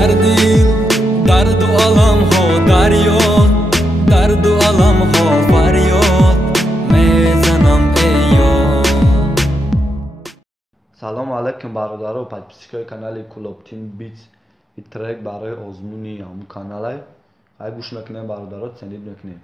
در دل درد و علم ها دریاد، درد و علم ها فریاد میزنم ای یار. سلام علیکم برادرها و подписчикای канали Club Team Beats. این ترک برای آزمونی همون کاناله. های گوش میکنیم برادرها، تسنید میکنیم.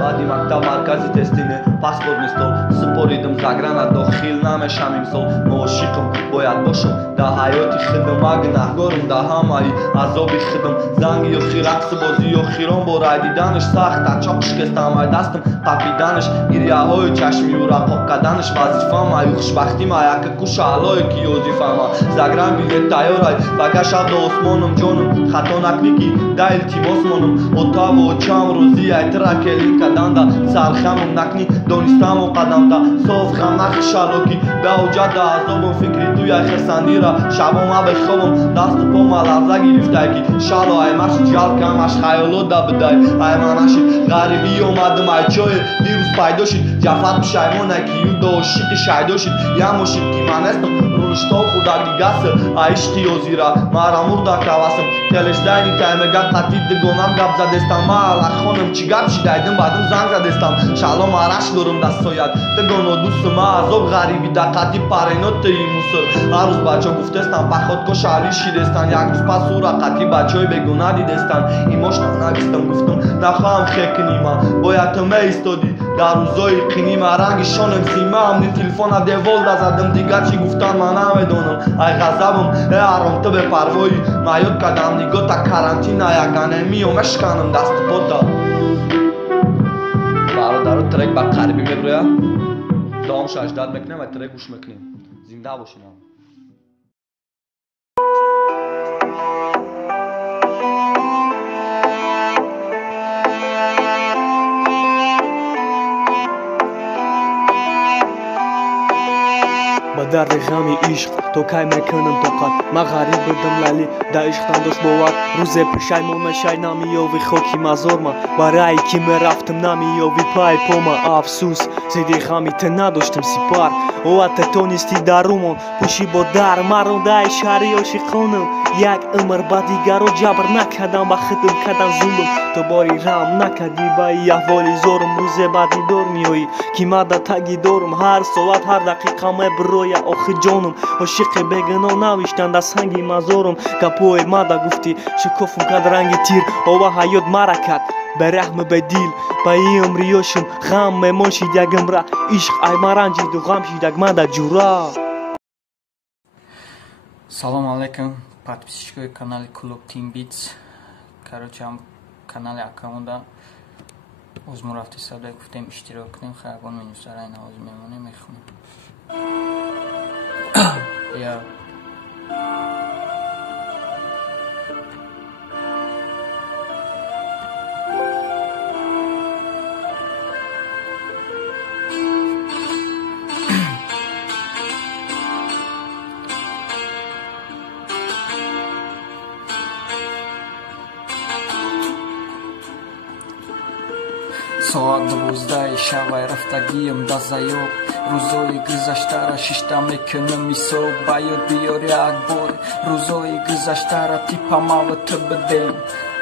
بعدی مکتب مرکزی تستینه پاسپورت نیستم سپوریدم زگران داخل نمیشم امسال موشیقم باید باشم در حیاتی خدم اگه نهگارم در همه عذابی خدم زنگی و خیرقص بازی و خیران با رای دیدنش سخت چاق شکستم های دستم قپیدنش گریه های چشمی و رقاب کردنش وظیفم های خوشبختی ما یک کوش علای کی وظیفم زگران بیلیت تیار های بگه شب دا عثمانم جانم خطا نکنی که در التماس مانم اتاق و چم روزی های ترکلین کدنده سرخمم نکنی دانستم و قدم ده صاف خم نخی شلوکی به اوجد ده عذابم فکری توی خرسندی را شبم بخوابم دست پام لرزه گرفته که شلو ای مش جل کمش خیالات ده بدای ای منشی غریبی اومدم ای چای دیروز پیدا شد جفت پشیمانه که یو داشتی شیدا شد یه ماشید که من استم رونشتا خودک دیگست ای عشقی آزیره مرا مرده کوستم کلش دینی تایمه گپ قطید دگونم گپ زدستم ما خانم چی گپ شده ایدم بعدم زنگ زدستم شلام عرش دارم دستاید دگان و دوست ما عذاب غریبی دقتی پرینات این موسر هر روز بچه گفتستم بخواد کش علی شیدستن یک روز پس او را قطی بچه های بگونه دیدستن ایماش نگستم گفتم نخواهم خیکنی من باید تو می ایستادی در روزای قینی من رنگ شانم سیمه همنی تلفون دیوال دزدم دیگه چی گفتن من نمیدونم ای غضبم ای حرام تو به پروایی من یاد کردم دیگه تا کرانتین یکانه میو مشکنم دست پاتا برادرها ترک با قریبی میبرویا دوام شجداد میکنیم و ترک گوش میکنیم زنده باشیم با درد غم عشق تو کی میکنم طاقت من غریب بودم لالی در عشق داشت باور روز پشیمون شای نمیاوی خاکی مزار من برای کی میرفتم نمیاوی پای پاما افسوس زیدی غمی نداشتم سپر او تو نیستی درون پوشی با در مرا در شهری عاشقانم یک عمر با دیگرو جبر نکردم و خدم کردم ظلم تو باری رحم نکردی با احوالی زورم روز بعدی دور میایی کی ماده تگی دورم هر ساعت هر دقیقه می بروی آخه جانم عاشق بگنا نوشتن در سنگی مزارم گپوی ماده گفتی شکافم کد رنگ تیر او حیات مرا کرد به رحم به دیل با این عمریاشم غم میماشید یکم را عشق ای مرنجید و غم شید یک ماده جورا. Салам алейкум, подписчикои канали Club Team Beats. Короче, ҳам канали аккаунта озму рафти савдои гуфтем иштирок кунем, хаягон менусарай навоз мемонем мехунем. Я соат 12 шабай рафтагиям да заёб рӯзои гузаштара шишта мекунам ҳисоб ба ёд биёр як бор рӯзои гузаштара типамава ту бидем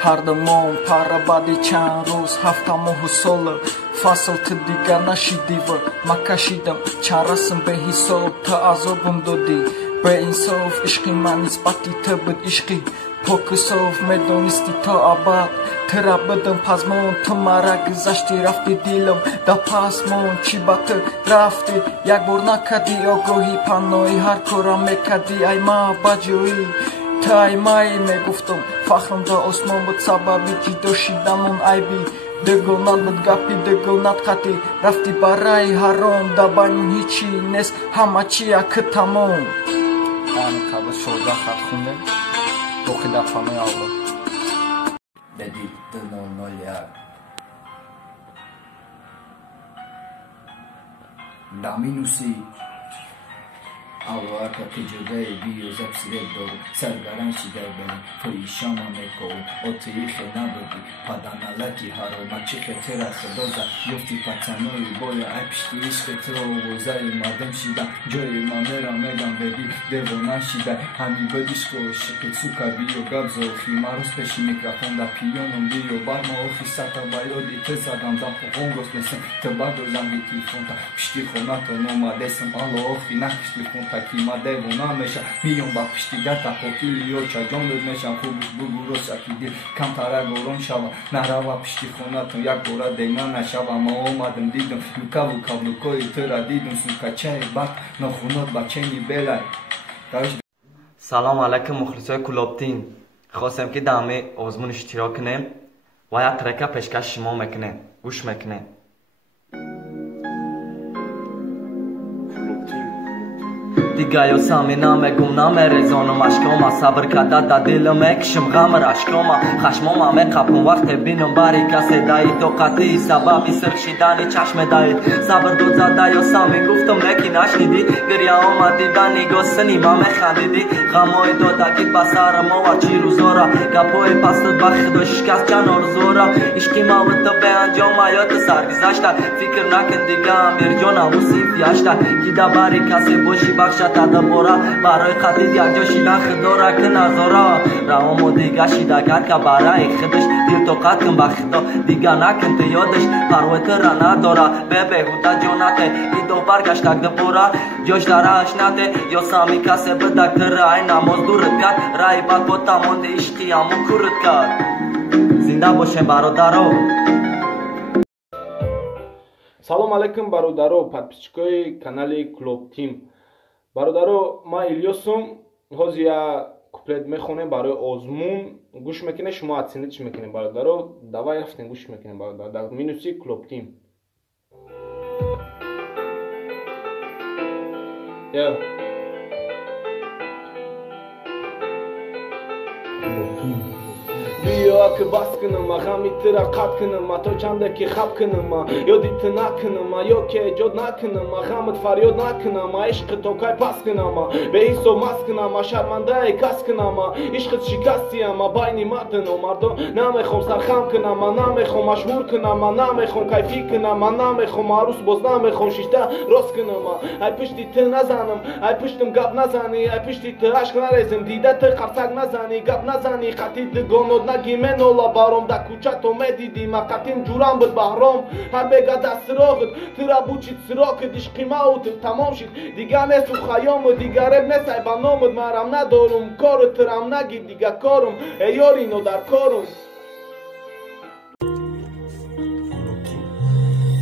ҳардумон пара баъди чанд рӯз ҳафта моҳу сола фасл ту дигар нашидива ма кашидам чанд расм беҳисоб ту азобам додӣ беинсоф ишқи ман нисбати ту буд ишқи поку соф медонисти то абад тира будам пазмон ту мара гузашти рафти дилам да пасмон чӣ ба ту рафти як бор накарди огоҳӣ паннои ҳар кора мекарди ай ма ба ҷоӣ ту ай май мегуфтам фахрам да осмон буд сабаби ҷидо шиданон айби дегонат буд гапи дегонат хати рафти бараи ҳаром да байнун ҳичӣ нест ҳама чи яку тамом каба 14 хат хундем боқи дафъанои аввал بدید 2001 نمی نویسی Alo arka că jodai bio zapsiredo sargaranshi darbeni to ishama meko oti khenabdi padana laki haro machike tera khodoza yofti patsanoi boya apshti isketro wozai madem shida joy mamera medan bedi devona shida hami bedishko shiketsuka bio gabzo khimaros peshi mikrofon da pionom bio barma ofisata bayodi tezadam da pongos nesen tabado zambiti fonta pshti khonato noma desam alo khina pshti fonta kima devona mesha mion ba pshti data popilio chajon mesha khubush buguros akidi kantara goron shava narava pshti khonato yakora demana shava maomadem didum lukavu kablukoi tera didum sukachai bat no khunot bacheni belai سلام علیکم مخلصای کلوبتین خواستم که دامه آزمون اشتراک کنیم و یا ترکه پیشکش شما میکنیم گوش میکنیم دیگه یا سامی نمیگم نمیرزانم اشکاما صبر کده دا دلم اکشم غم رشکاما خشمام همه قپون وقت بینم باری کسی دایی طاقتی سببی سرخشیدنی چشم دایی صبر دو زده یا سامی گفتم نکی نشنیدی گریه آمدی به نگاه سنی با خندیدی غمای دادگی بسر ما و چی روزارا گپای پستت بخد و شکست چند آرزورا عشقی ما و تو به انجام حیات سرگذشته فکر نکن دیگه امیر جانم و سیفیشته کی دا باری کسی باشی بخشت تدبورا برای خدید یک جا شیدن خدارا که نظارا روامو دیگه شیده کرد که برای خودش دیر طاقت کن به خدا دیگه نکن تو یادش پروت را نداره به بهوده جانته ای دو برگشت تک دبورا جاش درش نده یا سامی کسی بدک رای نماز دورت کرد رای بد با تماند عشقی همو کورت کرد زنده باشین برادرو салом алейкум бародаро подписчикои канали Club Team. бародаро ма Ильёсум ҳозир я куплет мехонем барои озмун гӯш мекунем шумо оценить чӣ мекунем бародаро давай рафтем гӯш мекунем бародаро дар минуси Club Team. بیا که بس کنم غمی ترا قط کنم تا چنده که خب کنم یادیت نکنم یا که ایجاد نکنم غمت فریاد نکنم عشق تو که پس کنم به حساب مست کنم شرمنده کس کنم عشقت شکستیم بین مردن و مردم نمیخوام سرخم کنم نمیخوام مشهور کنم نمیخوام کیفی کنم نمیخوام عروس باز نمیخوام شیشته راست کنم ای پشتی تو نزنم ای پشتم گپ نزنی ای پشتی تو عشق نریزم دیده تو قرصک نزنی گپ نزنی خطی دگانود نگی من اولا بارم دا کوچه تو میدیدی ما قطیم جورم بود بحرام هر بگه دست سراغت ترا بوچید سراغت عشقی موت تمام شد دیگه نیست و خیام دیگه رب نیست ای بنامد مرم ندارم کارت ترم نگی دیگه کارم ای یارینو در کارم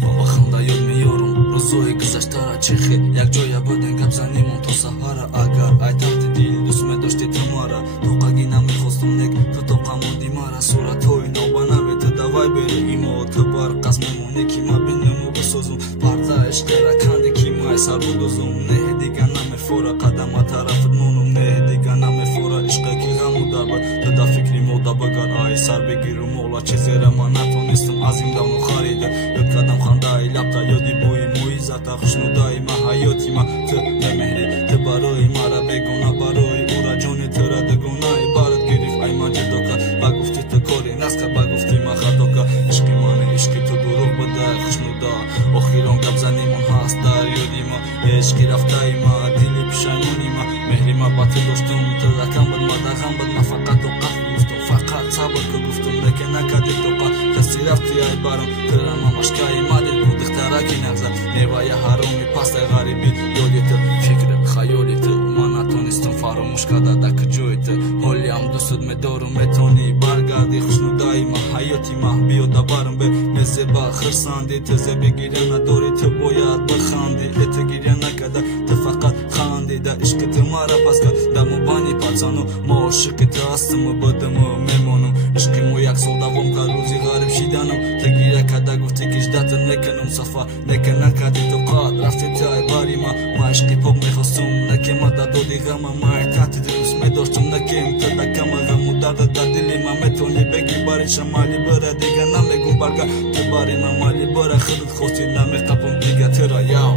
بابا خنده یاد میارم روزای گذشته را چخه یک جای بودن گپ زنیمون تا سهر اگر ای تحت دیل دوست می داشتی تو مارا توقعی نمیخواستم نک تو توقعموندی مرا صورت های نوبه نبید دوای بری ایما تو بر قسم مونه که ما بینم و بسازم پرده عشق را کنده که ما ای سر بودوزم نه دیگه نمیفوره قدم ها طرفت مونم نه دیگه نمیفوره عشق که غمو داربد تو دا فکری مودا بگر آی سر بگیرم مولا چیزی را ما نتونستم از این دونو خریده یاد کردم خنده ای لبتا یادی بوی موی زتا خوشنودای ما حیاتی ما تو نمهری تو برای مرا بگونه برای او را جان تو را دگونه ای برات گریف ای ما جدو که بگفتی تو کاری نسکه بگفتی ما خطا که عشقی منه عشقی تو دروغ بده خوشنودا آخیران گپ زنیمون هست در یادی ما عشقی رفته ای ما دیلی پشیمانی ما مهری ما باطل داشتم تو رکم بود ما دغم بود ما فقط و قف گفتم فقط صبر که گفتم لکه نکدی تو قف کسی رفتی ای برام تو را ما مشکای ما دل بود اختراکی نغزم نیوای حرامی پس غریبی یادی تو فکر خیالی تو ما نتونستم فراموش کرده دک جای تو حالی هم دوست میدارم میتونی برگردی خوشنودای ما حیاتی ما بیا دبرم به مزبا خرساندی تزه بگیره نداری تو باید بخندی ات گیره نکده تو فقط خندی ده عشق تو مرا پس کرد دمو بانی پچانو ما عاشق تو هستم و بدم میمونم عشق مو یک سال دوام که روزی غریب شیدنم تو گیره کده گفتی کشدت نکنم صفا نکه نکدی تو قاد رفتی تو ای باری ما عشقی پاک میخواستم نکه ما دادی غم ما تحت دروس میداشتم نکیم تو دکم غم و درد در دلی ما میتونی بگی باری شمالی بره دیگه نمیگم برگه تو باری ما مالی بره خودت خواستی نمیقبم دیگه ترا یاو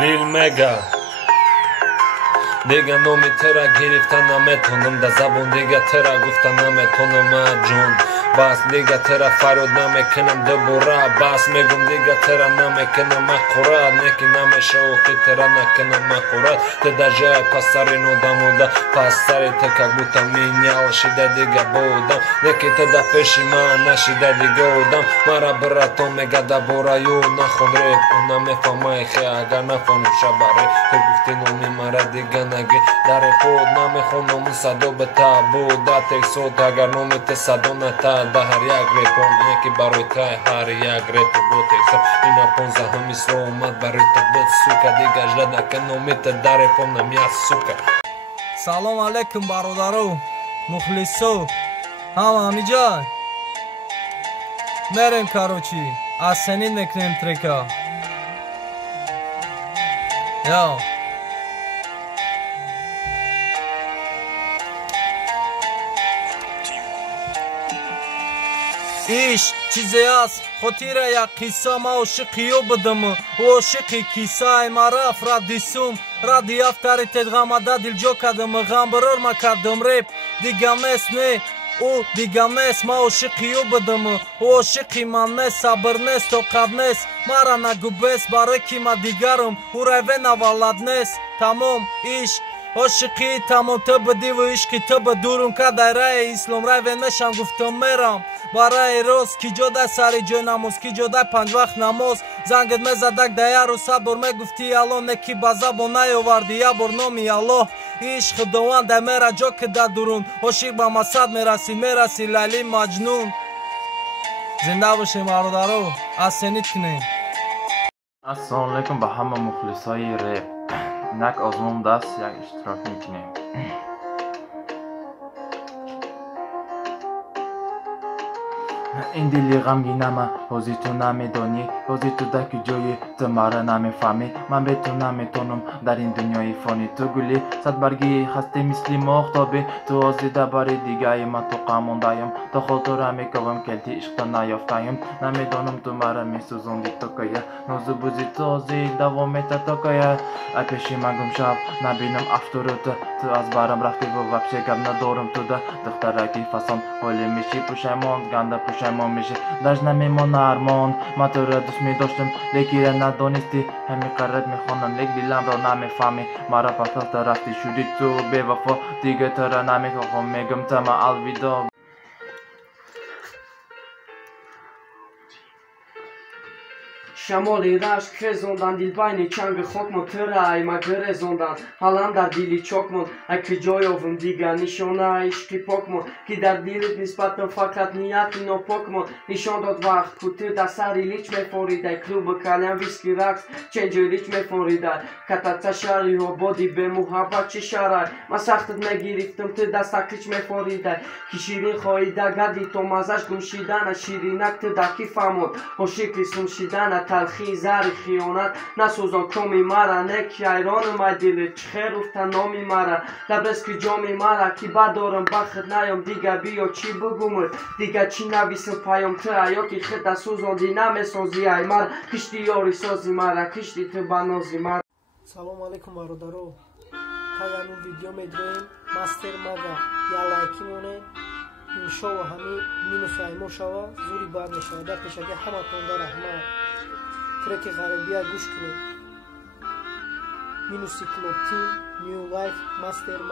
Lil Mega دیگه نومی ترا گرفتن نمیتونم در زبون دیگه ترا گفتن نمیتونم جون بس دیگه ترا فرود نمیکنم دوباره بس میگم دیگه ترا نمیکنم مخورد نکی نمیشه و که ترا نکنم مخورد تدا جای پسری نودم پس سری تکا بودم مینیال شده دیگه بودم نکی تدا پیشی من نشیده دیگه بودم مرا براتو میگه دبورایو نخون ریب اونم میفهمه خی اگر نفهمم شباره تو گفتی نومی مرا دیگه نگی در پود نمیخونم صدو به تا بود تک سود اگر نومی ت صدو نتا ده هر یک ریپون یکی برای تای هر یک ریپو بود تکسا اینا 15 همی سلو اومد برای تو بود سوکا دیگه جده که نومی ت در ریپون نمیا سوکا سلام علیکم برادرو مخلصو همی جای мерем короче асенин мекунем трека я иш чизе аст хотира як қисса ма ошиқи ё будам ошиқи киссаи мараф радисум ради афтари тедғамада дилҷо кардам ғамбарор ма кардам реп дигам нест не او دیگم نیست ما عاشقی او بدم عاشقی من نیست صبر نیست طاقت نیست مرا نگو بس برای کی ما دیگرم او روی نولد نیست تمام ایش عاشقی تمام تو بدی و عشقی تو بدورم که در رای اسلام روی نشم گفتم میرم برای روز کی جدا سری جای نماز کی جدا 5 وقت نماز زنگت میزدک دیا رو 100 بار میگفتی الله نکی با زبان نیاوردی یا بار نامی الله عشق خداوند میرا جا که در درون عاشق به مقصد میرسی لیلی مجنون زنده باشیم برادرو اسنید کنیم السلام علیکم به همه مخلصای رپ نک آزمون دست یک اشتراک میکنیم این دلی غمگینم حوزی تو نمیدانی حوزی تو در کجایی تو مرا نمیفهمی من به تو نمیتونم در این دنیای فانی تو گلی صد برگی خسته مثل مختابی تو آزیده باری دیگه من تو قموندایم تا خود تو را میکوم کلتی عشق نیافتایم نمیدانم تو مرا میسوزوندی تو که نوزو بوزی تو آزی دوامیت تو که ای پیشی من گم شب نبینم افتورت تو از برم رفتی و وبشه گم ندارم تو ده دخترکی فسان حالی میشی پوشیمان گنده پوشیمان میشی درش نمیمان ارمان من تو را دوست میداشتم لیکی را ندانستی همی قرد میخوانم لیک دلم را نمیفهمی مرا پس رفتی شدی تو بی وفا دیگه تو را نمیخوام میگم تمام الویدا شمالی رشک خزوندن دیل بین چنگ خاکمان تره ای ما گرزوندن حالم در دیلی چاکمان اکی جای آوم دیگه نشانه عشقی پاکمان که در دیلت نسبتم فقط نیتی ناپاکمان نشان داد وقت کتی در سری لیچ میفوریده کلوب کلیم ویسکی رقص چنجی لیچ میفوریده کتت شری و بادی به محبت چی شرای من سختت نگیریفتم تو دستک لیچ میفوریده که شیرین خواهیده گدی تو مزش گمشیدن شیرینک تو دکی فهمون خوشیکی سمشیدن تلخی زری خیانت نسوزان کمی مرا نکی ایران مای دل چخیر افتن نامی مرا لبرس که جامی مرا که بد دارم بخت نیام دیگه بیا چی بگومت دیگه چی نویسم پیام تو حیاتی خدا سوزاندی نمیسازی ای مرا کشتی یاری سازی مرا کشتی تو بنازی مرا سلام علیکم برادرو پایان ویدیو میدویم مستر مگا یا لایکی مونه این شو همین مینوس ایمو شوا زوری بعد نشود در پیشگی همه تونده رحمت ترک غربیه گوش کنید مینوسی کلوب تیم نیو لایف مستر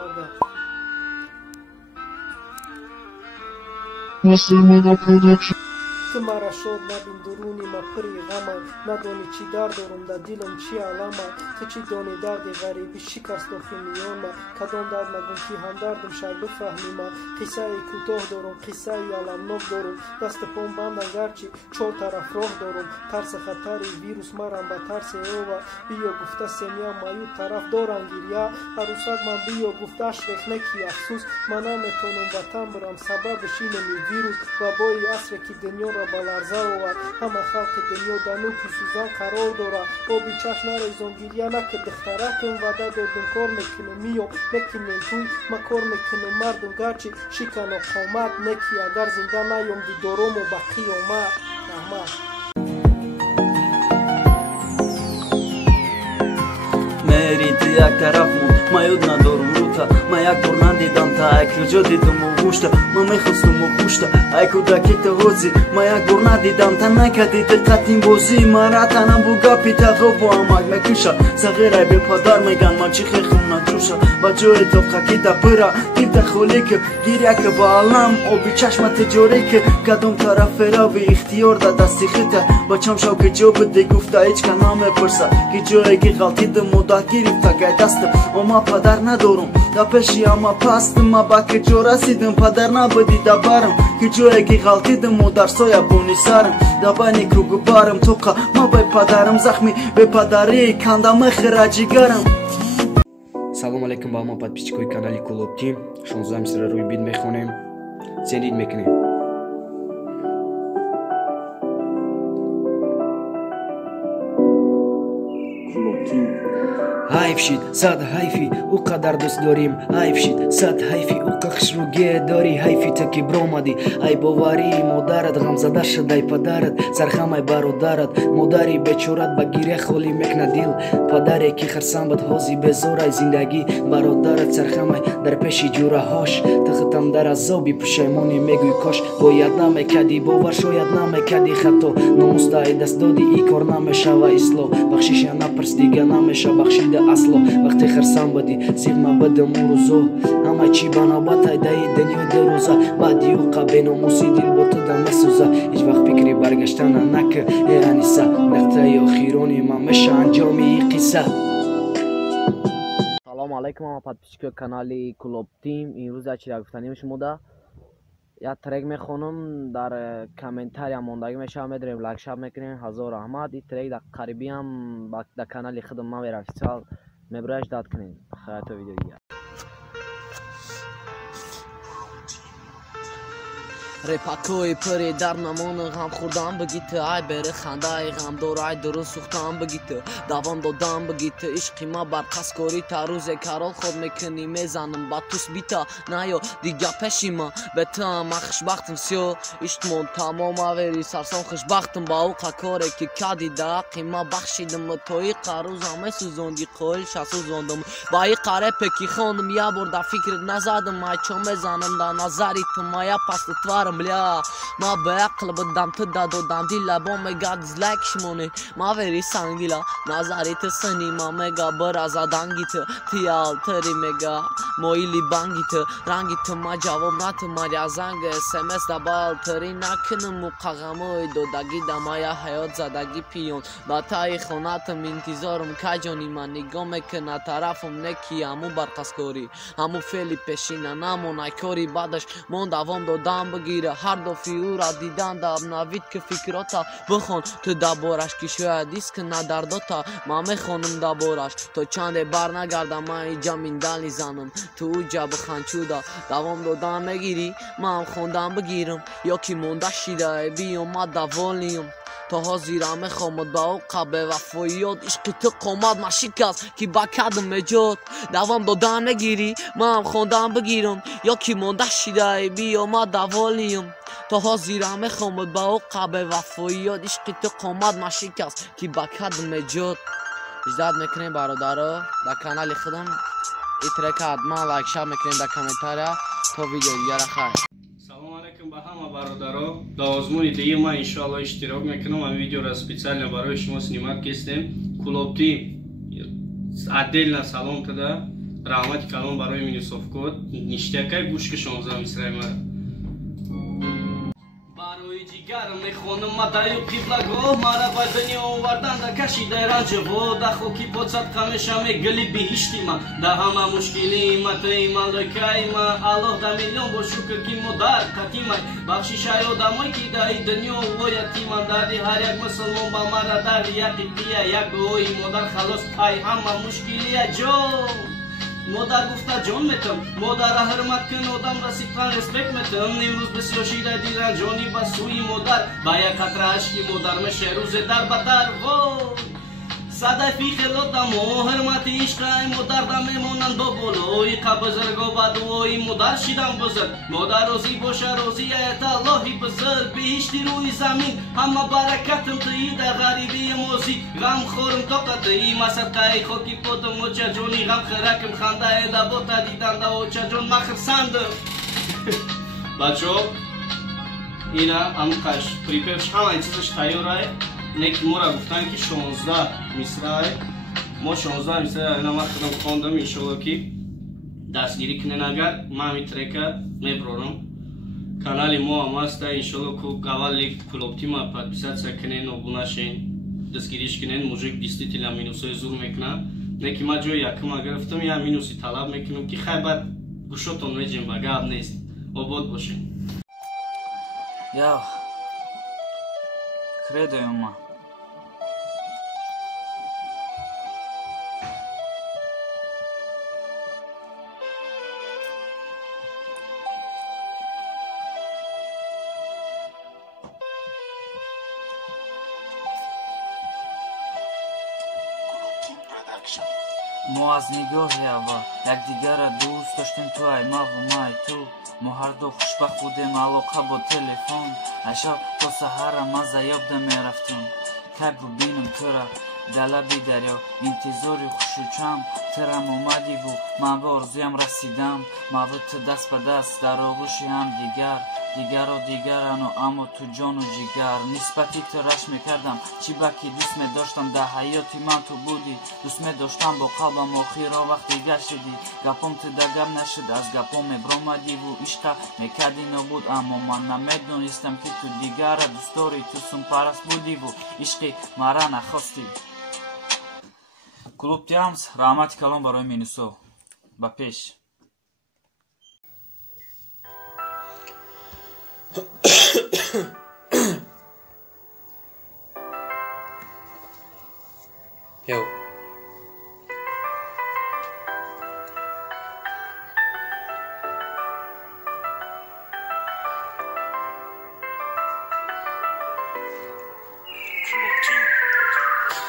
مگا پرودکشن تو مرا شد نبین درونی ما پری غمم ندانی چی درد دارم در دلم چی علامه تو چی دانی درد غریبی شکست و میان ما کدام درد نگم که هم دردم شاید بفهمی ما قصه کوتاه دارم قصه علمناک دارم دست پام بندم گرچه 4 طرف راه دارم ترس خطری ویروس مرم به ترس اوه بیا گفته سمیا مایو طرف دارم گیریا عروسک من بیا گفته اشرخ نکی افسوس من نمیتونم وطن برم سببش اینه ویروس و بای عصر که دنیا را بلرزه آورد همه خلق دنیا در نوک سوزان قرار داره آبی چشم نریزم گریه نکه دخترکم وعده دادم کار میکنم میام نکنیم توی ما کار میکنم مردم گرچه شکن و قامت نکی اگر زنده نیام دی دارم و بقی آمد رحمت як тараф мон ма ёд надорум рута ма як бор надидам та ай куҷо дидуму гӯшта ма мехостуму хушта ай кӯдакита ҳозир ма як бор надидам та накарди диққатин бозӣ мара танам бу гапи тағо бо амак мекуша сағирай бепадар меган ма чи хехум наҷӯша ба ҷои тоқакита пыра гирда холик гиряка ба алам оби чашма тиҷорик кадом тараферави ихтиёр да дасти хита ба чамшав ки ҷо биде гуфта ҳечка намепурса ки ҷое ки ғалтидим модар гирифта гай дастим ома падар надорум да пеши ама пастим ма ба ки ҷо расидим падар набуди да барам ки ҷое ки ғалтидим модар соя бони сарам да байни кругу барам тоқа ма бай падарам захми бепадарӣ канда мехира ҷигарам. Салом алейкум ба ҳама подписчикои канали Клуб Тим. 16 мисра рӯи бит мехонем. Зенит мекунем. ҳайф шид сад ҳайфи ӯ қадар дӯст дорим ҳайф шид сад ҳайфи ӯ қахшруге дори ҳайфи ту ки бромадӣ ай боварии модарат ғамзада шуд ай падарат сархамай бародарат модари бечорат ба гиря холӣ мекна дил падаре ки харсамбад ҳози безорай зиндагӣ бародарат сархамай дар пеши ҷураҳош тахтам дар азоби пушаймонӣ мегӯй кош бояд намекардӣ бовар шояд намекардӣ хато номуста ай даст додӣ и кор намешава ислоҳ бахшиша напарс дига намеша бахшида асло вақте харсам будӣ сиғма бадам у рӯзо ҳама чӣ ба навбатай даи дунёи дурӯза баъди ӯ қабеномуси дил бо ту да месӯза ҳеҷ вақт фикри баргаштана накӣ эаниса нақтаи охирони ман меша анҷоми и қисса. салому алейкум ҳама подписчикои канали Клуб Тим. имрӯз як чиз гуфтаним шумода як трек мехонам дар комментария мондагӣ мешава медарем лайкшап мекунем ҳазор раҳмат. ин трек дар қарибиам дар канали худам мавер официал мебураш дад кунем хаято видео дигар. репакои пири дар намони ғам хӯрдан бигитӣ ай бери хандаи ғамдор ай дуруст сӯхтан бигитӣ давом додан бигитӣ ишқи ма барқаскорита рӯзе карол ход мекунӣ мезанам ба тус бита наё дига пеши ма бетуам ман хушбахтам сё иштмон тамом авери сарсон хушбахтам ба уқа коре ки кади да ҳаққи ма бахшидам то иқа рӯзам месӯзонди қоилша сӯзондам ба иқа репе ки хондам я бор да фикрит назадам ай чо мезанам да назари ту ма я пасту тварам бля ма ба ақл будам ту да додам дила бо мега дизлайк шимоне ма вери сангдила назари ту сани ма мега бираза данги ту тиалтари мега моили банги ту ранги ту ма ҷавоб нату маря занг смс да балтари накунам у қағамои додагӣ да мая ҳаёт задаги пиён ба таи хонатам интизорум каҷони ман нигоҳ мекуна тарафам неки ҳаму барқаскорӣ ҳаму феъли пешина намонай кори бадаш мон давом додам бигира ҳар дофи ӯра дидан да обнавид ки фикрота бихон ту дабораш ки шояд иск надардота ман мехонам дабораш то чанде барнагардам ман иҷа миндал низанам ту уҷа биханчуда давом додан мегирӣ ман хондан бигирам ё ки монда шидаe биёмад даволиём то ҳозирам мехомад ба уқа бевафоиёт ишқи ту қомат ма шикаст ки ба кадам меҷод давом додан мегирӣ ман хондан бигирам ё ки монда шидаe биёмад даволиём то ҳозирам мехомад ба уқа бевафоиёт ишқи ту қомат ма шикаст ки ба кадам меҷод. иҷдат мекунем бародаро дар канали худам ин трека ҳатман лайкшап мекунем дар комментария то видео дигара хайр. Салом алейкум ба ҳама бародаро. Дар озмуни диги ман иншоалло иштирок мекунам. Ин видеоро специально барои шумо снимат кистем. Клуб Тим отдельно салом туда. Раҳмати калон барои минусовкот. Ништякай гӯшки 16 мисраи мара. Барои ҷигарам мехонам мадаю қиблагоҳ мара ба дунё овардан да кашидай ранҷаво да хоки подсадқа мешаме гили биҳишти ман да ҳама мушкили матаи малакаи ман аллоҳ да миллион бор шукр ки модар қатимай бахшишай одамой ки дар ин дунё вояти ман дарди ҳар як мусулмон ба мара дарди яқи тия як дуои модар халос ай ҳама мушкилия ҷон модар гуфта ҷон метам модара ҳурмат кун одамра сидқан респект метам имрӯз бисёр шидай дилранҷонӣ ба сӯи модар ба як қатра ашки модар мешай рӯзе дар ба дар вой Sadai fi xelotamo hërmati ishka i modarda me monan do boloi Ka bëzër gobadoi modar shidam bëzër Modar rozi bosha rozi ayeta Allahi bëzër Bihishti rui zamin Hama barakatëm të i da garibi e mozi Gam khorëm toka të i Masat ka i khoki potëm o qajoni Gam khërakëm khanda e da bota ditan da o qajon ma khërsandëm Bacho Ina am kash Pripev shkama i cizë shtajoraj Neki mora guftan ki 16 misraj Mo 16 misraj Ina ma khëdëm khondëm Inshallah ki Dasgiri kënen agar Mami treka Me brorëm Kanali mo amasta Inshallah ku gavalli Kuloptima Подписаться kënen o buna shenë Dasgirish kënen Mujik distitila minusoj zur mekna Neki ma gjoj yakım agarıftım ya minusi talab mekinum ki khaybat Gushoton vecim bagab nest Obod boşen Ya Credo uma ما از نگاه اول یکدیگر را دوست داشتیم تو ای ما و ما ای تو ما هر دو خوشبخت بودیم علاقه با تلفن اشب تا سحر ما زیابده میرفتم که ببینم تو را دلبی دریا انتظاری خوشوچم ترم اومدی و من به آرزویم رسیدم ما و تو دست به دست در آغوش هم دیگر و دیگرانو اما تو جان و جگر نسبتی تو رش میکردم چی بکی دوست می داشتم در حیاتی من تو بودی دوست می داشتم با قلبم آخیرا وقتی گشتی گپم تو دگم نشد از گپم برامدی و عشق میکردی نبود اما من نمیدونستم که تو دیگر دوست داری تو سم پرست بودی و عشقی مرا نخواستی клуб Тиамс раҳмати калон барои Минусо ба пеш Yo.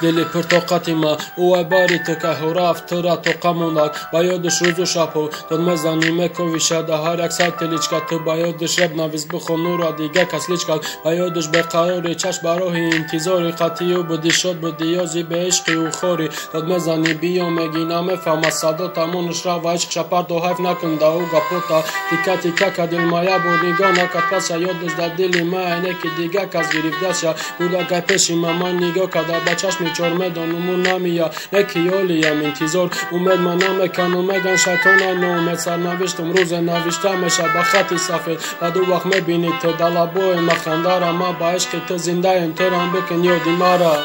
دل پرتاقتی ما او باری تو که هرافت تو را تو قمونک با یادش روز و شپو داد مزانی مکوی شده هر یک ساعت لیچکت تو با یادش رب نویز بخون نور را دیگه کس لیچکت با یادش به قرار چشم براه انتظاری قطعی و بودی شد بودی یازی به عشقی و خوری داد مزانی بیا مگی نمیفهم صدا تمونش را و عشق شپرد و حیف نکنده او گپوتا تیکه تیکه که دل مایه بود نگاه نکد پس یادش در دل ما اینه که دیگه کس گرفته شد بوده که پیشی من نگاه کده با چشم چرمه دانمون نمیا نکی یالیم انتظار اومد من نمیکنم مگن شیطانه نومد سرنوشتم روز نوشته میشه با خطی سفید و دو وقت میبینی تو دلبای مخنده را ما با عشق تو زنده ایم تو رام بکن یادی مرا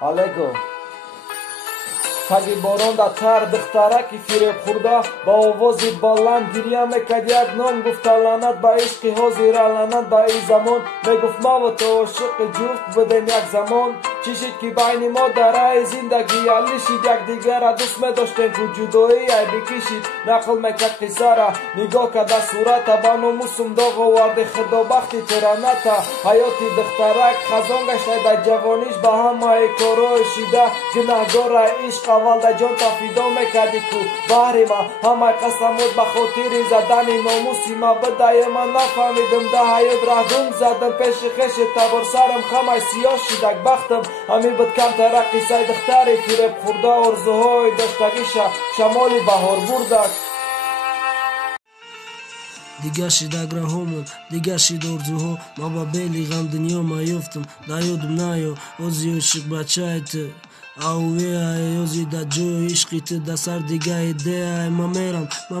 Алего Таги борон да тар духтараки фиреб хурда ба овози баланд гирья мекард як ном гуфта ланат ба ишқи ҳозира ланат ба и замон мегуфт ма ва то ошиқи ҷуфт будем як замон чӣ шид ки байни мо дар раи зиндагӣ алишид якдигара дӯст медоштем ку ҷудоӣ ай бикишид нақл мекард қиссара нигоҳ карда сурата ба номусум доғ оварди худобахти тураната ҳаёти духтарак хазон гашта дар ҷавониш ба ҳамаи корҳои шида гунаҳгора ишқ аввал да ҷон та фидо мекарди ку баҳри ма ҳамаи қасамот ба хотири задани номуси ма бидае ман нафаҳмидим да ҳаёт раҳдум задам пеши хеши табор сарам хамаи сиёҳ шудак бахтам ҳамин буд камтара қиссаи духтари фиребхӯрда орзуҳои доштагиша шамоли баҳор бурдак Дигар шид аграҳомон, дигар шид орзуҳо ма ба бели ғам дунё маёфтам дар ёдум наё ози ошиқ бачаи ту аувеай ёзи дар ҷои ишқи ту дар сар дига идеай ма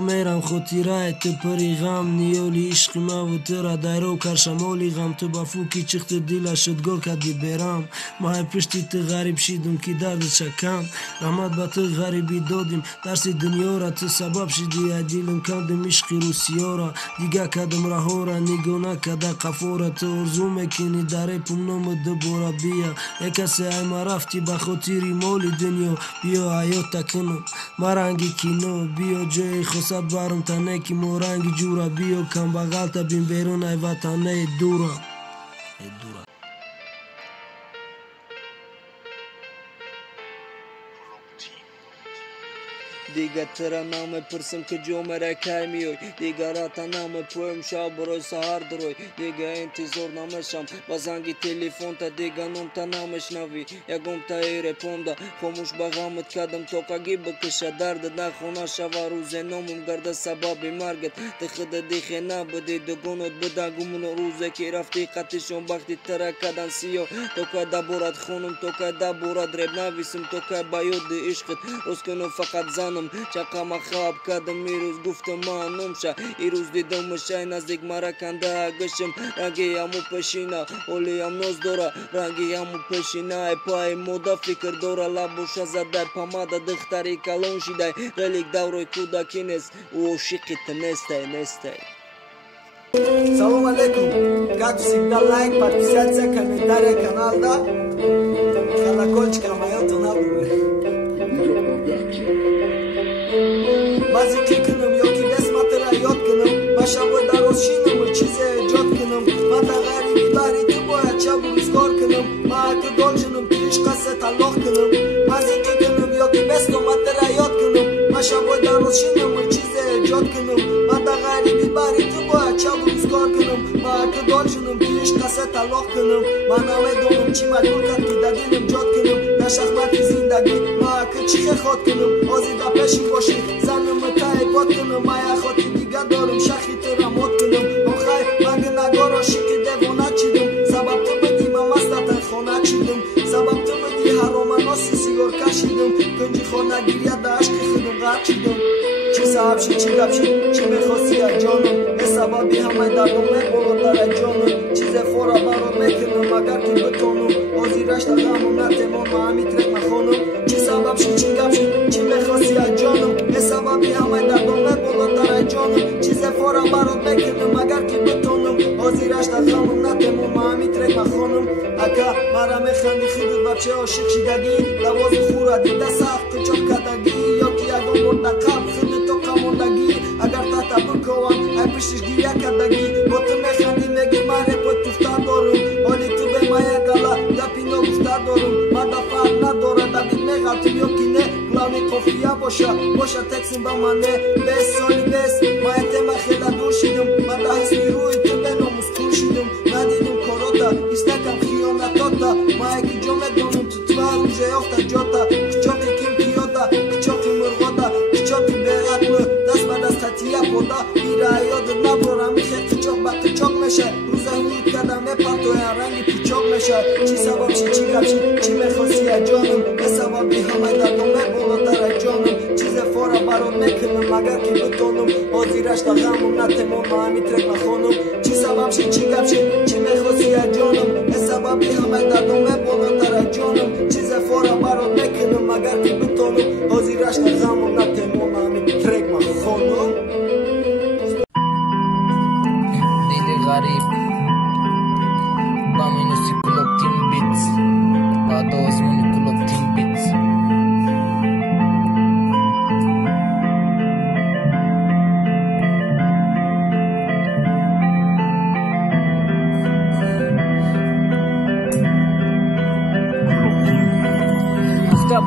мерам хотираи ту пири ғам ниёли ишқи маву тура дайро кар шамоли ғам ту ба фуки чихту дила шудгор карди берам маи пишти ту ғариб шидум ки дарду чакам раҳмат ба ту ғарибӣ додим дарси дуньёра ту сабаб шиди ай дилам кандим ишқи русиёра дига кардам раҳора нигоҳ накарда қафора ту орзу мекунӣ дар репум ному дубора бия якасе ай ма рафти ба хотири моли дунё биё ҳаёта кунам ма ранги кино биё ҷои хосат барам тане ки мо ранги ҷура биё камбағал табин берун ай ватане дура دیگه ترا نام پرسم که جو مرکای میوی دیگه راتا نام پویم شب بروی سهار دروی دیگه انتظار نامشم بازنگی تلفن تا دیگه نوم تا نامش نوی یکم تا ایره پوندا خاموش بغامت کدم تو کگی بکشه درد نخونه شوا روز نومم گرده سبب مرگت تخده دیخه نبودی دگونت بدگمون روزه که رفتی قطشون وقتی ترا کدن سیو تو که دبورت خونم تو که دبورت رب نویسم تو که بیود عشقت روز کنم فقط زنم چقم خواب کدم میروز گفتم مانومشه ایروز دیدم شای نزدیک مرا کنده گشم رنگی همو پشینا اولی هم نوز داره رنگی همو پشینا پای مودا فکر داره لبوش زده پامادا دختری کلون شده رلیک دورای کودکی نیست او شقیت нестай. Салом алейкум. Как всегда лайк, подписаться, комментарий канал, да? Колокольчик моё тунабы. Базики кыным, ёки без матраёт кыным. Машабы дарошиным, чизе жот кыным. Мата гариби дари ты боя чабу скор кыным. Маакы должным, пишкасы талох кыным. Базики кыным, ёки без матраёт кыным. Машабы дарошиным, чизе жот кыным. Мата гариби дари ты боя чабу скор кыным. Маакы должным, пишкасы талох кыным. Манаме донум, чи маджбуркат ки дадиным жот кыным. На шахматы зиндаги, маакы чихе ход кыным. Ози да пеши боши, заным тае бот кыным. Мая хоти дига дорым, шахи тыра мот кыным. Охай, магна горо шики девона чидым. Сабаб ты быди мамастатан хона чидым. Сабаб ты быди харома носи сигор кашидым. Кынжи хона гиря да ашки хыдым гачидым. Чи саабши, чи гапши, чи мехосия джоным. Э сабаби хамай дардым мен болотара джоным. Чизе фора барот мекыным, агар ки бытоным. Ози рашта гамым натемон маами трек махоным. Чи сабабши, чи гапши, чи мехосия джоным. Э сабаби хамай дардым мен болотара джоным. Чизе фора барот мекыным, агар ки бытоным. Ози рашта гамым натемон маами трек махоным. Ака мара механди хидуд бабче ошик шидаги. Лавози хура дида сахт чоп кадаги. Ёки ягон борда қаб хиду то камондаги. Агар тата быкован ай пишиш гиря кадаги. Боту механди меги маре пот туфта дорум. Оли ту бе мая гала дапино гуфта дорум. Мада фар надора да бит мегату ёки не. Главни кофия боша тексим ба мане. Бес соли бес мая тема хела душидум. Мада хисми руи ту бе номус кушидум. Надидум корота истакам хионатота. Мая ки ҷоме донум ту твар уже ёфта ҷота. Кичоки ким пиёда, кичоки мурғода. Кичоки беғатмы даст ба даст татия бода. Ира ёдат наброра михе қичоқ ба қичоқ меша. Рӯза ҳуид када мепартоя ранги пичоқ меша. Чи сабабши, чи гапши, чи мехосия ҷонум. Бе сабаби ҳамаи дардум меболотара ҷонум. Чизе фора барот мекунам агар ки бутонум. Ози рашта ғамум натемон маами трек нахонум. Чи сабабши, чи гапши, чи мехосия ҷонум. Бе сабаби ҳамаи дардум меболотара ҷонум. Чизе фора барот мекунам агар ки бутонум. Ози рашта ғамум натемон маами трек нахонум. Dili garib Baminusi kulop tim bits Bado osmuni kulop tim bits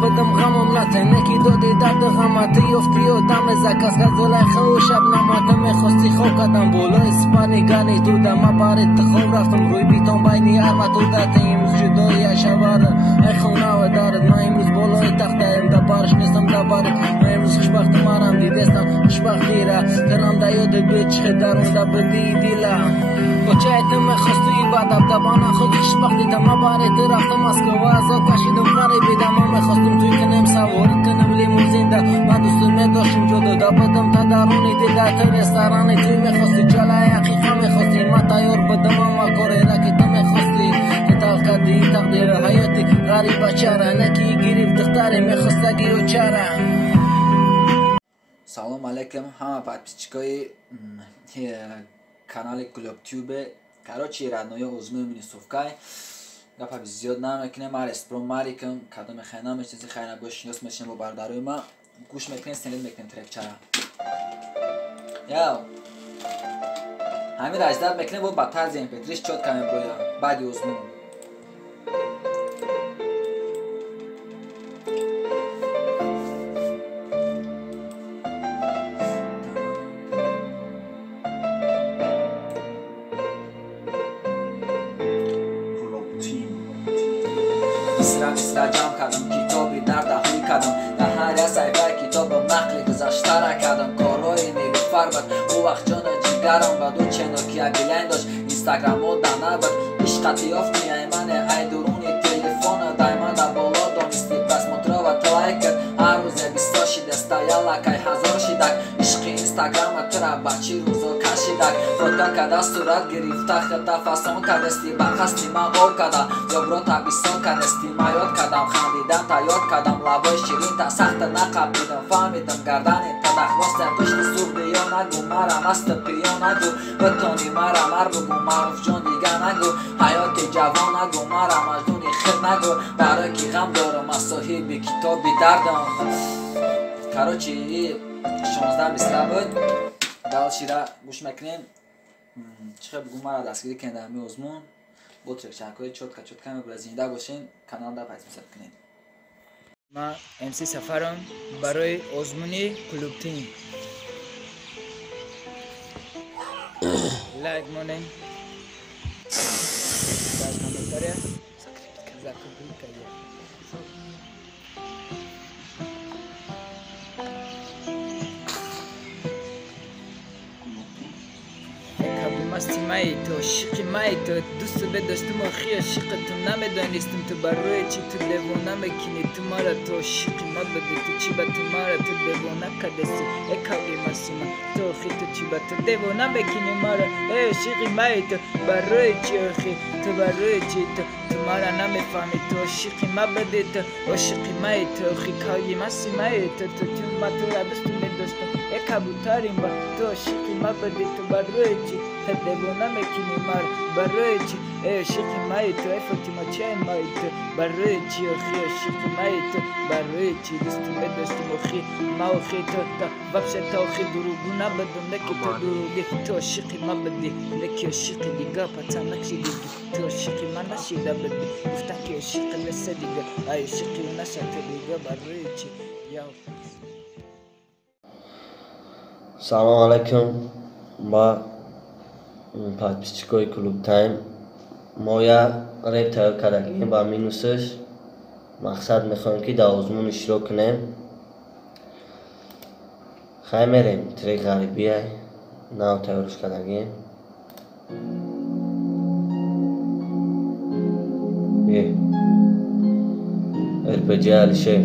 بدم غمم لطنکی دادی درد غمتی افتی و دم زکاس گزلای خو شب نمادم خواستی خو کدم بولا اسپانی گانی تو دم بارت خو رفتم روی بیتون بینی ارمت و دت امروز جدایی شبار ای خونه و دارد من امروز بالای تخت ایم دا بارش نیستم دا بارد من امروز خوشبخت مارم دیدستم خوشبختی را دلم دا یاد بچخ درون دا بدی دیلا با چایتم خواستی بعد دبانا خود خوشبختی دم بارت رفتم مسکو ازا کشیدم غریبی دم خواستم توی کنم سوار کنم لیموزین دا من دوستم نداشتم جدا دا بدم تا درونی دیده تا رستورانی توی میخواستی جلای حقیقا میخواستی ما تایار بدم اما کاری را که تو میخواستی که تلقدی تقدیر حیاتی غریبه چره نکی گریب دختری میخواستگی و چره Салом алейкум, ҳама подписчикои канали Клуб Тюбе. Короче, родное узмы Совкай. Гапа зиёд намекунем, арест про марикам, кадо мехайнам, чизи хайна бош, ёс мешнем бо бардаруи ма. Гӯш мекунем, сенед мекунем трек чара. Яо. Ҳамин раҷдат мекунем бо ба тарзи MP3 чётка мебоя, баъди узму. да ҷамъ кардам китоби дар даҳлӣ кардам дар ҳар як саҳифаи китобам нақли гузаштара кардам корҳои нилуфар буд ӯ вақт ҷону ҷигарам буд ӯ ченокия билайн дошт инстаграмо дана буд ишқати ёфти аймане ай дуруни телефона дайман дар боло донисти просмотрова лайк кард ҳар рӯзе 20 шидаста ялакай ҳазор шидак ишқи инстаграма тура ба чӣ рӯзо кашидак фото када сурат гирифта хата фасон кадасти ба қасди ман об када зобро табисон кадасти ма ёд кадам хандидан та ёд кадам лабои ширин та сахта нақабидам фаҳмидам гардани та дахвоста пушти сур биё нагу мара масти пиё нагу битони мара мар бугу маруфҷон дига нагу ҳаёти ҷавон нагу мара маҷнуни хир нагу барои ки ғам дорам аз соҳиби китоби дардам короче 16 мисра буд дал шира гӯш мекунем чихе бугу мара дастгирӣ кунем дар ҳамин озмун бо трекчакҳои чотка чотка мебуда зинда бошем каналда подписат кунем ман МС Сафарам барои озмуни клубтин лайк монем дар комментария закрепкая масти май то шиқи май то дӯсту bedоштум охи шиқи ту намедонистум ту бар рӯи чӣ ту девона мекунӣ ту мара то шиқи ма буди ту чӣ ба ту мара ту девона кадаси экаги масима то охи ту чӣ ба ту девона мекунӣ мара шиқи май то бар рӯи чӣ охи ту бар рӯи чӣ ту мара намефаҳмӣ то шиқи ма буди ту ошиқи май то охи каги маси май то ту ма тура дӯсту медоштум екабутарим ба то шиқи ма буди ту бар рӯи чӣ девона мекунӣ мар бар рӯи чӣ шиқи май то фотимачаи май то бар рӯи чӣ охи шиқи май то бар рӯи чӣ дӯсту медоштум охи ма охи то вообще то охи дуругу набудум неки то дуруги то шиқи ма буди неки шиқи дига пацан накшидиги то шиқи ма нашида буди гуфта ки шиқи леса дига ай шиқи нашата дига бар рӯи чӣ яв салом алайкум ба подписчикои клуб тайм мо як реп тайёр кардагем ба минусаш мақсад мехоҳем ки дар озмун иштирок кунем хай мерем трек ғарибия нав тайёрш кардагем рпҷ алишер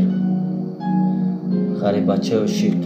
ғарибача ошиқ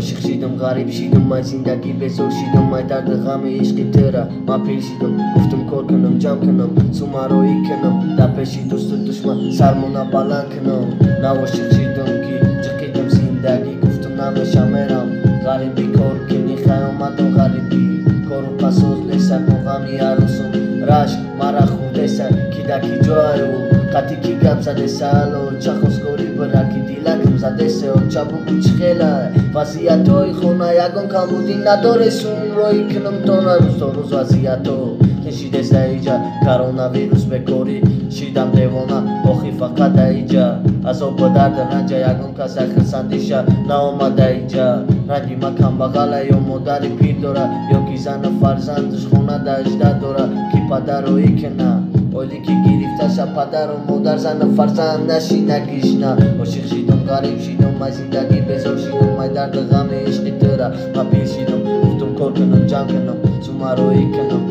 عاشق شدم غریب شدم من زندگی بزرگ شدم من درد غم عشق ترا من پیر شدم گفتم کار کنم جمع کنم سومرایی کنم در پیش دوست و دشمن سرمونه بلند کنم نه عاشق شدم که جقیدم زندگی گفتم نمیشم میرم غریبی کار کنی خیامدم غریبی کارو پساز لیسن با غمی عروسم رشک مرا خودیسن که دکی جایو قطی کی گم زده سالو چه خوزگاری برا که دیلکم زده سه و چه بگو چه خیله وضعیت های خونه یکان کمودی نداره سون روی کنم تا روز تا روز وضعیت ها کشیده سه ایجا کرونا ویروس بکاری شیدم دیوانه آخی فقط ایجا از آب درد رنجا یکان کس خسندیشه نامده ایجا رنجی مکم بغله یا مادر پیر داره یا کی زن فرزندش خونه داشته داره کی پدر روی کنه اولی که گرفته شد پدر و مادر زن فرزند نشی نگیشنه عاشق شدم غریب شدم من زندگی بزرگ شدم من درد غم عشق ترا من پیر شدم گفتم کار کنم جمع کنم سومرایی کنم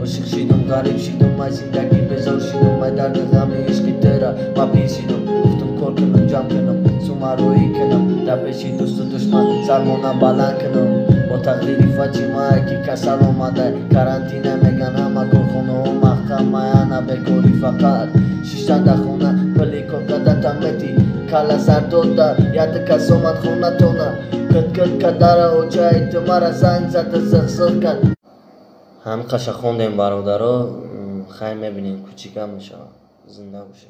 عاشق شدم غریب شدم من زندگی بزرگ شدم من درد غم عشق ترا من پیر شدم گفتم کار کنم جمع کنم سومرایی کنم در پیش دوست و دشمن سرمونه بلند کنم با تقدیری فاطمه که کسل آمده کرانتینه میگن همه کارخونه ها محکم میانه بکاری فقط شیشتن در خونه پلی کار کرده تمیتی کلا سر داده ید کس آمد خونه تونه کت کت کت در اوچه تو مرا زنگ زده زغزغ کرد هم قشه خوندیم برادرها خیلی میبینیم کوچیکم میشه زنده باشه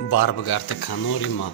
барбигарда канори ма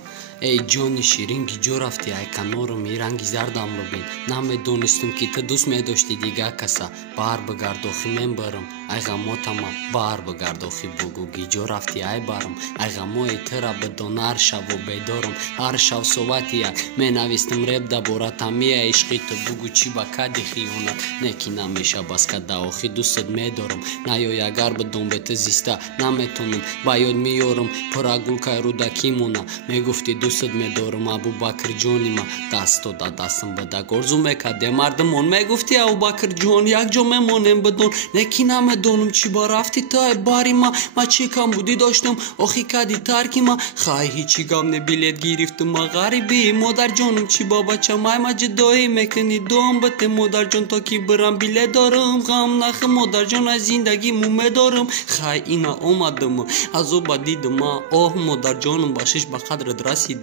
ای جونی شیرین گیجو رفتی ای کنورم ایرانگی زردم ببین نمیدونستم که تو دوست میداشتی دیگه کسا بار بگردوخی من برم ای غماتما بار بگردوخی بگو گیجو رفتی ای برم ای غموی ترا بدون هر شب و بیدارم هر شب صحبتی من نویستم رب دا براتمی عشقی تو بگو چی با کدی خیونت نکی نمیشه بس که داخی دوست میدارم نیای اگر بدون بهت زیسته نمیتونم باید میارم پراگولکای رودکیمونا میگفتی دوست میدارم ابو بکر جونی ما دستو دا دستم بده گرزو میکده مردمون میگفتی ابو بکر جون یک جا میمونم بدون نکی نمیدونم چی با رفتی تا باری ما چی کم بودی داشتم آخی کدی ترکی ما خواهی هیچی گم نبیلیت گرفتم ما غریبی مادر جانم چی با بچه ما جدایی میکنی دوم بته مادر جان تا کی برم بیله دارم غم نخ مادر جان از زندگی مومه دارم خواهی اینا اومدم از او بدیدم آه مادر جانم باشش به قدرت رسیدم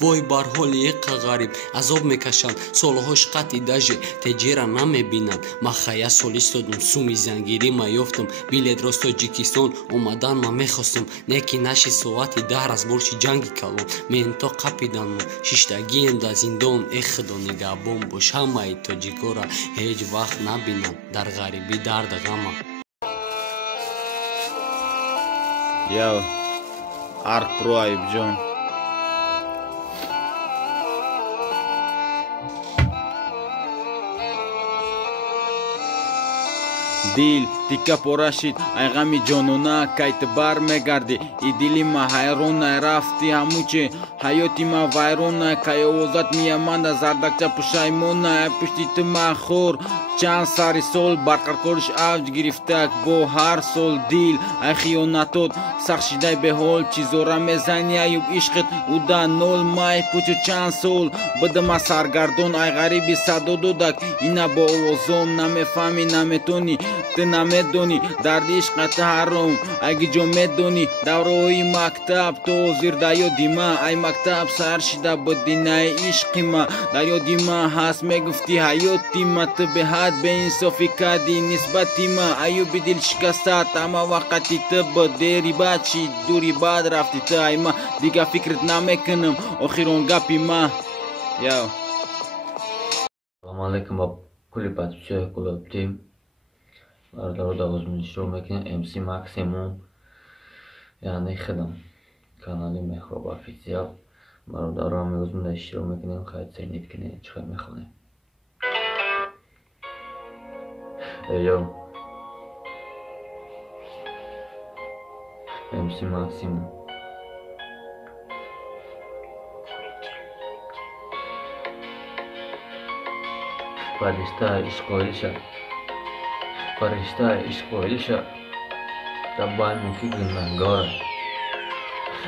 وای بر حال یک غریب عذاب میکشند سالهاش قطعی دژه تجیره نمیبینند ما خیلی سال استادم سومی زنگیری ما یافتم بیلیت راست تاجیکستان اومدن ما میخواستم نکی نشی ساعتی در از برشی جنگی کلون من تا قپیدم شیشتگیم در زندان اخدا نگهبان باش همه تاجیکا را هیچ وقت نبینم در غریبی درد غم Yo, Ark Pro Ayıp John. Dil, tika porashit, ay gami jonuna, kayt bar megardi, idili ma hayrona rafti hamuche, hayoti ma vayrona, kayozat miyamanda zardakcha pushaymona, pishtit ma khor, چند ساری سال برقرار کردش اوج گرفته با هر سال دیل ای خیانتات سخت شده به حال چیزورا میزنی ایوب عشقت او دا نول مای پوچو چند سال بدم سرگردون ای غریبی صدا دودک اینا با آوازم نمیفهمی نمیتونی تو نمیدونی درد عشقت حرام اگه جو میدونی دوره مکتب تو زیر دایو دیما ای مکتب سر شده بدینه عشقی ما دایو دیما هست میگفتی حیاتی ما تو به به انصافی کردی نسبتی ما ایوب دل شکستت اما وقتی تو با دیری بد شی دوری بد رفتی تو ای ما دیگه فکرت نمیکنم آخرون گپی ما یاو سلام علیکم با کلی بچه کلوب تیم برادر رو دوازمین شروع میکنیم امسی مکسیموم یعنی خدم کانالی مخروب افیسیال برادر رو هم روزمون شروع میکنیم خیلی سینید کنیم چه میخونیم Yo, MC Maximo. Farishta ishqoilisha Tabbal muki gülmengara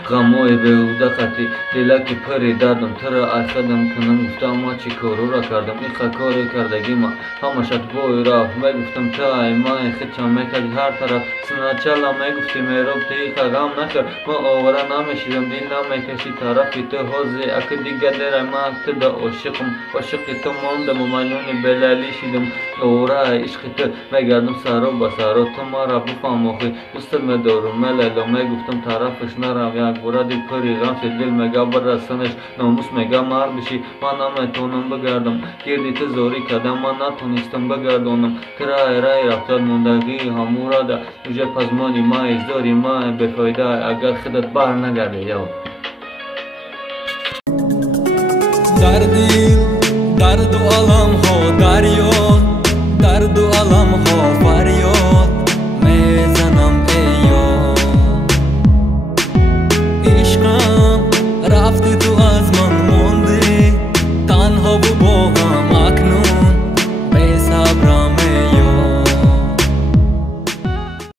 غمای بیهوده خطی دلکی پری دردم ترا اصدم کنم گفتم ما چی کارو را کردم این کاری کردگی ما همه شد بای رفت میگفتم تا ای ما این خیچم میکردی هر طرف سنا چلا میگفتی میروب تیخ غم نکرد ما آوره نمیشیدم دیل نمیکشی طرفی تو حوزی اکه دیگه در ما تو دا عاشقی تو ماندم و مجنون بلالی شیدم آوره عشقی تو میگردم سرا با سرا تو ما را بفهم آخی دوستت میدارم ملیلا میگفتم طرفش نرم یک بوره دیل پری غم شد دل میگه برسنش ناموس میگه مرد بشی من نمیتونم بگردم گردی تو زوری کردم من نتونستم بگردانم کرای رای رفتاد موندگی همورا ده اوجه پزمانی ما ازداری ما بفایده اگر خودت بر نگرده یو در دل درد و علم ها دریا